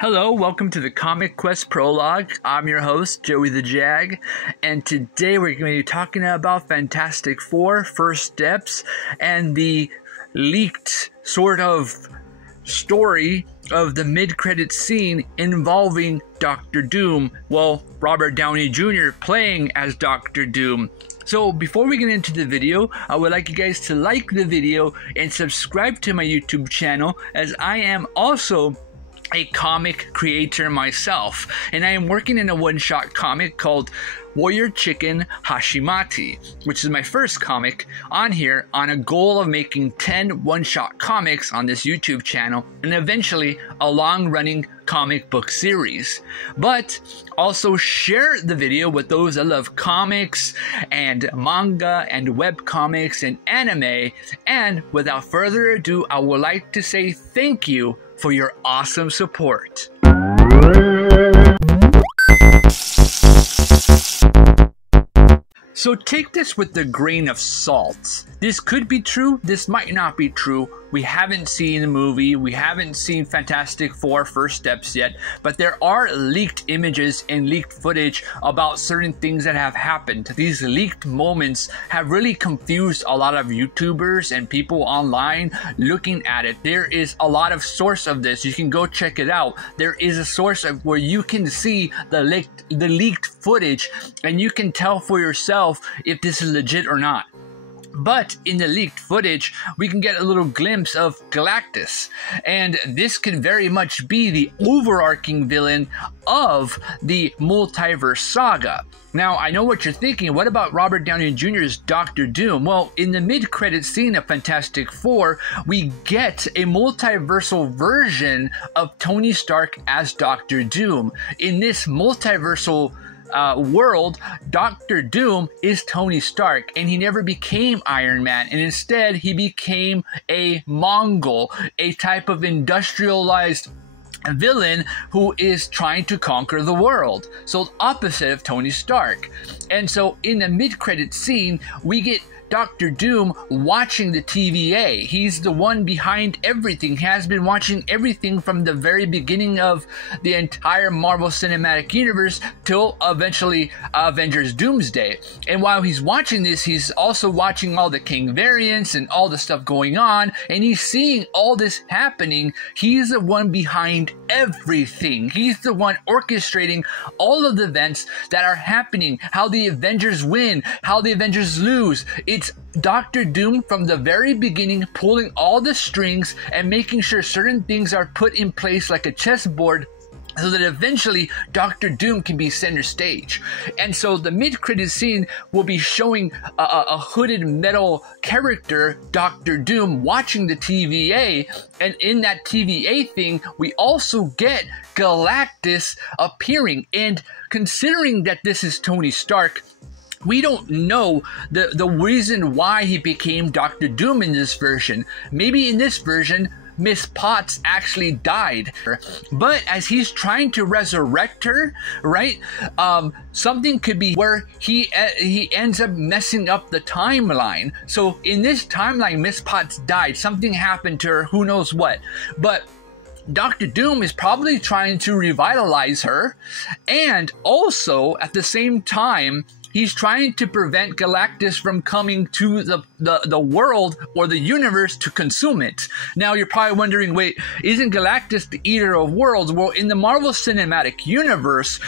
Hello, welcome to the Comic Quest Prologue. I'm your host, Joey The JAG, and today we're going to be talking about Fantastic Four, First Steps, and the leaked sort of story of the mid-credits scene involving Doctor Doom. Well, Robert Downey Jr. playing as Doctor Doom. So before we get into the video, I would like you guys to like the video and subscribe to my YouTube channel, as I am also a comic creator myself, and I am working in a one-shot comic called Warrior Chicken Hashimati, which is my first comic on here, on a goal of making 10 one-shot comics on this YouTube channel and eventually a long-running comic book series. But also share the video with those that love comics and manga and web comics and anime. And without further ado, I would like to say thank you for your awesome support. So take this with a grain of salt. This could be true, this might not be true. We haven't seen the movie, we haven't seen Fantastic Four First Steps yet, but there are leaked images and leaked footage about certain things that have happened. These leaked moments have really confused a lot of YouTubers and people online looking at it. There is a lot of source of this. You can go check it out. There is a source of where you can see the leaked footage and you can tell for yourself if this is legit or not. But in the leaked footage, we can get a little glimpse of Galactus, and this could very much be the overarching villain of the multiverse saga. Now, I know what you're thinking, what about Robert Downey Jr.'s Doctor Doom? Well, in the mid-credit scene of Fantastic Four, we get a multiversal version of Tony Stark as Doctor Doom. In this multiversal world, Doctor Doom is Tony Stark, and he never became Iron Man, and instead he became a Mongol, a type of industrialized villain who is trying to conquer the world. So opposite of Tony Stark. And so in the mid-credit scene, we get Doctor Doom watching the TVA. He's the one behind everything. He has been watching everything from the very beginning of the entire Marvel Cinematic Universe till eventually Avengers Doomsday. And while he's watching this, he's also watching all the King variants and all the stuff going on, and he's seeing all this happening. He's the one behind everything. He's the one orchestrating all of the events that are happening, how the Avengers win, how the Avengers lose. It's Doctor Doom from the very beginning pulling all the strings and making sure certain things are put in place like a chessboard, so that eventually Doctor Doom can be center stage. And so the mid-credit scene will be showing a hooded metal character, Doctor Doom, watching the TVA. And in that TVA thing, we also get Galactus appearing. And considering that this is Tony Stark, we don't know the reason why he became Doctor Doom in this version. Maybe in this version, Miss Potts actually died. But as he's trying to resurrect her, right, something could be where he ends up messing up the timeline. So in this timeline, Miss Potts died. Something happened to her, who knows what. But Doctor Doom is probably trying to revitalize her, and also at the same time, he's trying to prevent Galactus from coming to the world or the universe to consume it. Now, you're probably wondering, wait, isn't Galactus the eater of worlds? Well, in the Marvel Cinematic Universe,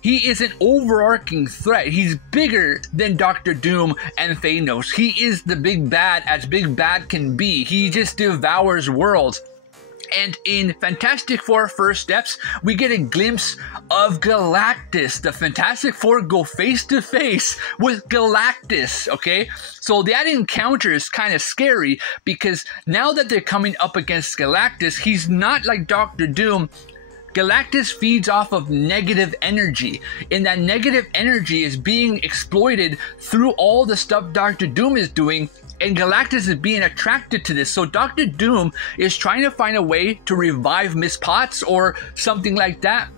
he is an overarching threat. He's bigger than Doctor Doom and Thanos. He is the big bad as big bad can be. He just devours worlds. And in Fantastic Four First Steps, we get a glimpse of Galactus. The Fantastic Four go face to face with Galactus, okay? So that encounter is kind of scary, because now that they're coming up against Galactus, he's not like Doctor Doom. Galactus feeds off of negative energy, and that negative energy is being exploited through all the stuff Doctor Doom is doing, and Galactus is being attracted to this. So Doctor Doom is trying to find a way to revive Miss Potts or something like that.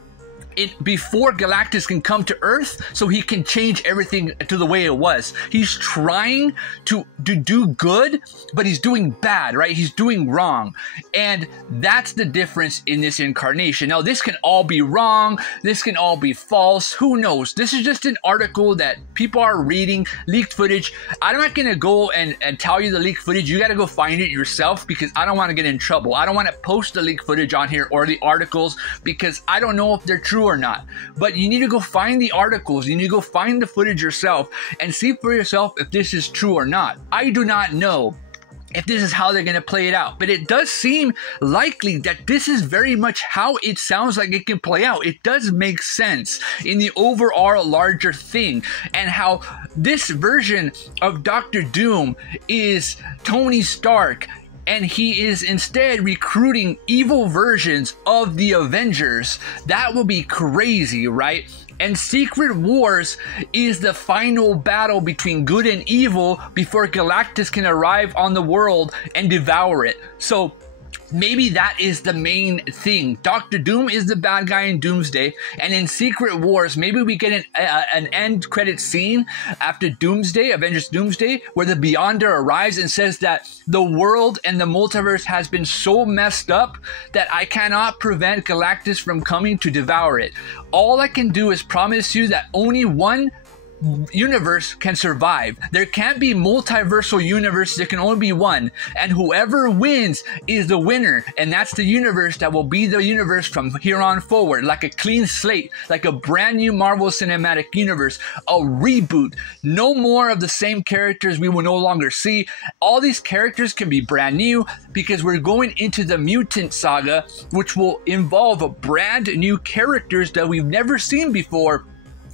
before Galactus can come to Earth, so he can change everything to the way it was. He's trying to do good, but he's doing bad, right? He's doing wrong. And that's the difference in this incarnation. Now, this can all be wrong. This can all be false. Who knows? This is just an article that people are reading, leaked footage. I'm not going to go and tell you the leaked footage. You got to go find it yourself because I don't want to get in trouble. I don't want to post the leaked footage on here or the articles because I don't know if they're true or not. But you need to go find the articles. You need to go find the footage yourself and see for yourself if this is true or not. I do not know if this is how they're going to play it out. But it does seem likely that this is very much how it sounds like it can play out. It does make sense in the overall larger thing, and how this version of Doctor Doom is Tony Stark, and he is instead recruiting evil versions of the Avengers. That will be crazy, right? And Secret Wars is the final battle between good and evil before Galactus can arrive on the world and devour it. So maybe that is the main thing. Doctor Doom is the bad guy in Doomsday, and in Secret Wars, maybe we get an end credit scene after Doomsday, Avengers Doomsday, where the Beyonder arrives and says that the world and the multiverse has been so messed up that I cannot prevent Galactus from coming to devour it. All I can do is promise you that only one universe can survive. There can't be multiversal universe. There can only be one, and whoever wins is the winner, and that's the universe that will be the universe from here on forward, like a clean slate, like a brand new Marvel Cinematic Universe, a reboot. No more of the same characters we will no longer see. All these characters can be brand new because we're going into the mutant saga, which will involve brand new characters that we've never seen before.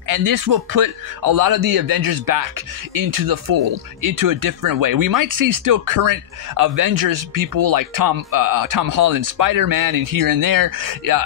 And this will put a lot of the Avengers back into the fold, into a different way. We might see still current Avengers people like Tom Holland, Spider-Man, and here and there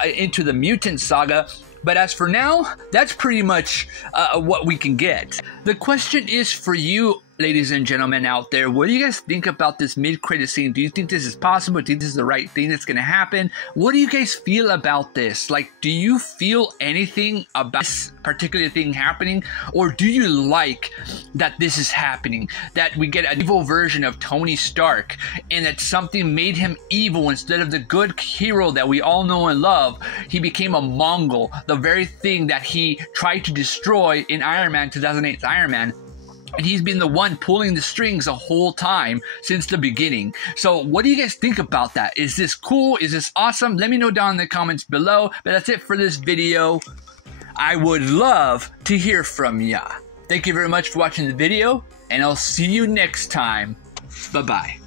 into the mutant saga. But as for now, that's pretty much what we can get. The question is for you, ladies and gentlemen out there, what do you guys think about this mid-credit scene? Do you think this is possible? Do you think this is the right thing that's going to happen? What do you guys feel about this? Like, do you feel anything about this particular thing happening? Or do you like that this is happening? That we get an evil version of Tony Stark, and that something made him evil instead of the good hero that we all know and love. He became a Mongol, the very thing that he tried to destroy in Iron Man 2008's Iron Man. And he's been the one pulling the strings the whole time since the beginning. So what do you guys think about that? Is this cool? Is this awesome? Let me know down in the comments below. But that's it for this video. I would love to hear from ya. Thank you very much for watching the video, and I'll see you next time. Bye-bye.